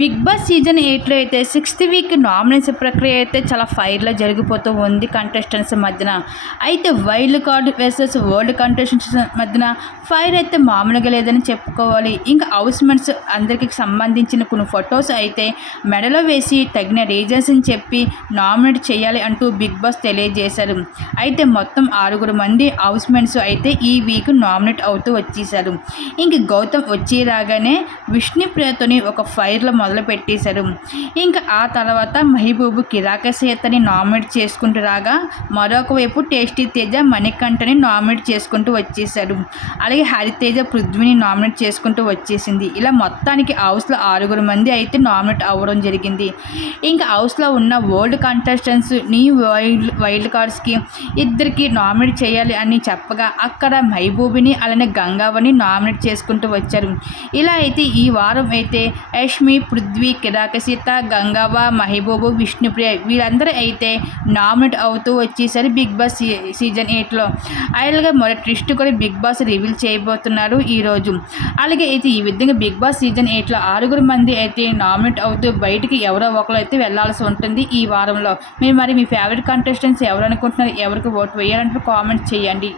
Big boss season ఎయిట్లో అయితే sixth week nomination ప్రక్రియ అయితే చాలా ఫైర్లో జరిగిపోతూ ఉంది కంటెస్టెంట్స్ మధ్యన. అయితే wild card versus world contestants మధ్యన ఫైర్ అయితే మామూలుగా లేదని చెప్పుకోవాలి. ఇంకా హౌస్మెంట్స్ అందరికి సంబంధించిన కొన్ని ఫొటోస్ అయితే మెడలో వేసి తగిన రీజన్స్ అని చెప్పి నామినేట్ చేయాలి అంటూ బిగ్ బాస్ తెలియజేశారు. అయితే మొత్తం ఆరుగురు మంది హౌస్మెంట్స్ అయితే ఈ వీక్ నామినేట్ అవుతూ వచ్చేసారు ఇంక గౌతమ్ వచ్చి రాగానే విష్ణుప్రియతోని ఒక ఫైర్లో మొదలుపెట్టేశారు. ఇంకా ఆ తర్వాత మహిబూబు కిరాకసేతని నామినేట్ చేసుకుంటూ రాగా మరొక వైపు టేస్టీ తేజ మణికంఠని నామినేట్ చేసుకుంటూ వచ్చేశారు. అలాగే హరితేజ పృథ్వీని నామినేట్ చేసుకుంటూ వచ్చేసింది. ఇలా మొత్తానికి హౌస్లో ఆరుగురు మంది అయితే నామినేట్ అవ్వడం జరిగింది. ఇంకా హౌస్లో ఉన్న ఓల్డ్ కంటెస్టెంట్స్ నీ వైల్డ్ వైల్డ్ కార్డ్స్కి ఇద్దరికి నామినేట్ చేయాలి అని చెప్పగా అక్కడ మహబూబిని అలానే గంగావని నామినేట్ చేసుకుంటూ వచ్చారు. ఇలా అయితే ఈ వారం అయితే యష్మి పృథ్వీ కిరాకసీత గంగవ్వ మహబూబు విష్ణుప్రియ వీళ్ళందరూ అయితే నామినేట్ అవుతూ వచ్చేసరి బిగ్ బాస్ సీ- సీజన్ ఎయిట్లో. అలాగే మొదటి ట్విస్ట్ కూడా బిగ్ బాస్ రివీల్ చేయబోతున్నారు ఈరోజు అలాగే అయితే ఈ విధంగా బిగ్ బాస్ సీజన్ ఎయిట్లో ఆరుగురు మంది అయితే నామినేట్ అవుతూ బయటికి ఎవరో ఒకరు అయితే వెళ్ళాల్సి ఉంటుంది ఈ వారంలో. మీరు మరి మీ ఫేవరెట్ కంటెస్టెంట్స్ ఎవరు అనుకుంటున్నారు ఎవరికి ఓటు వేయాలంటే కామెంట్ చేయండి.